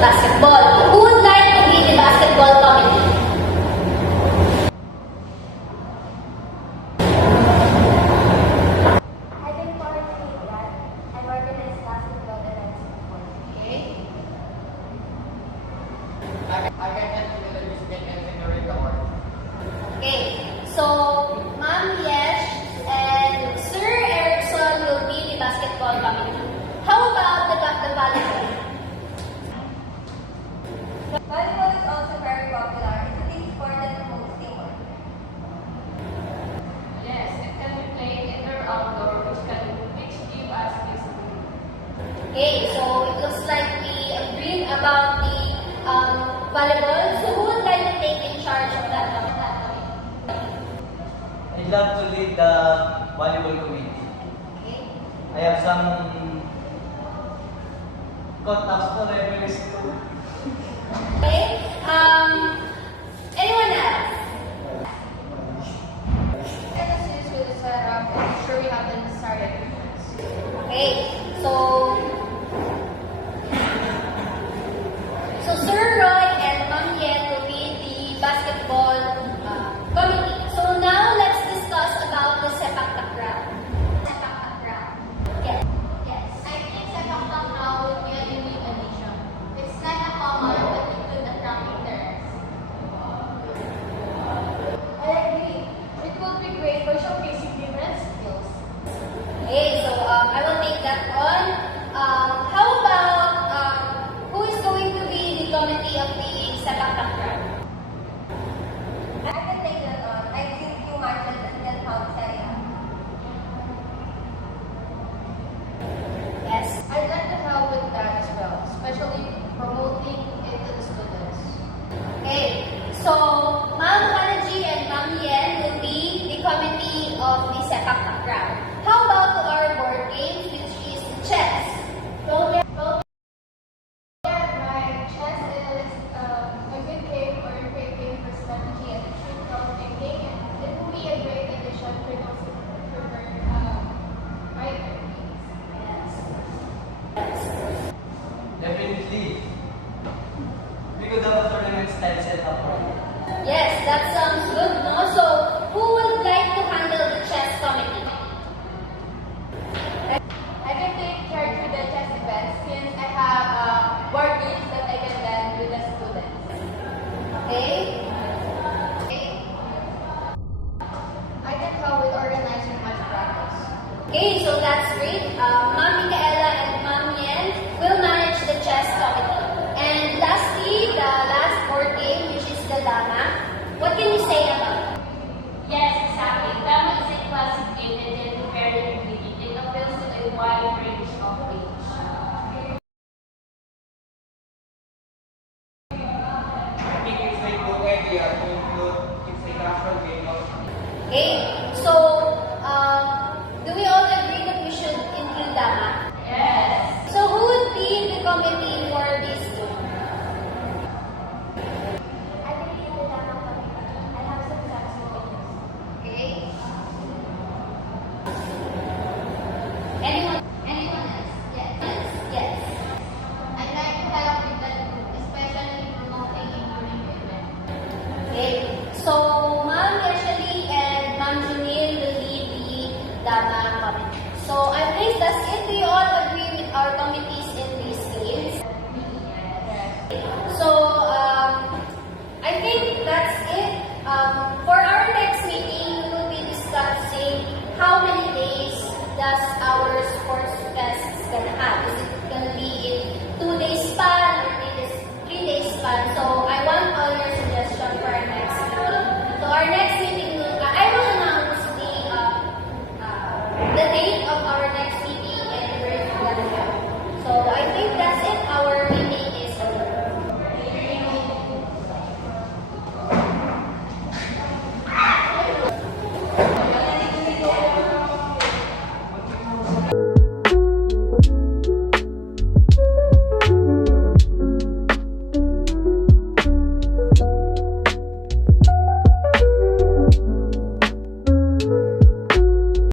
basketball. Who would like to be the basketball committee? I can coordinate that and organize basketball events before. Okay. I can help with the music and scenery award. Okay. So, Ma'am Yesh and Sir Erickson will be the basketball committee. How about the volleyball? Volleyball is also very popular. It's a team sport that promotes teamwork. Yes, it can be played indoor or outdoor, which give us flexibility. Okay, so it looks like we agreed about the volleyball. So who would like to take in charge of that? I'd love to lead the volleyball committee. Okay. I have some contacts for referees too. Okay.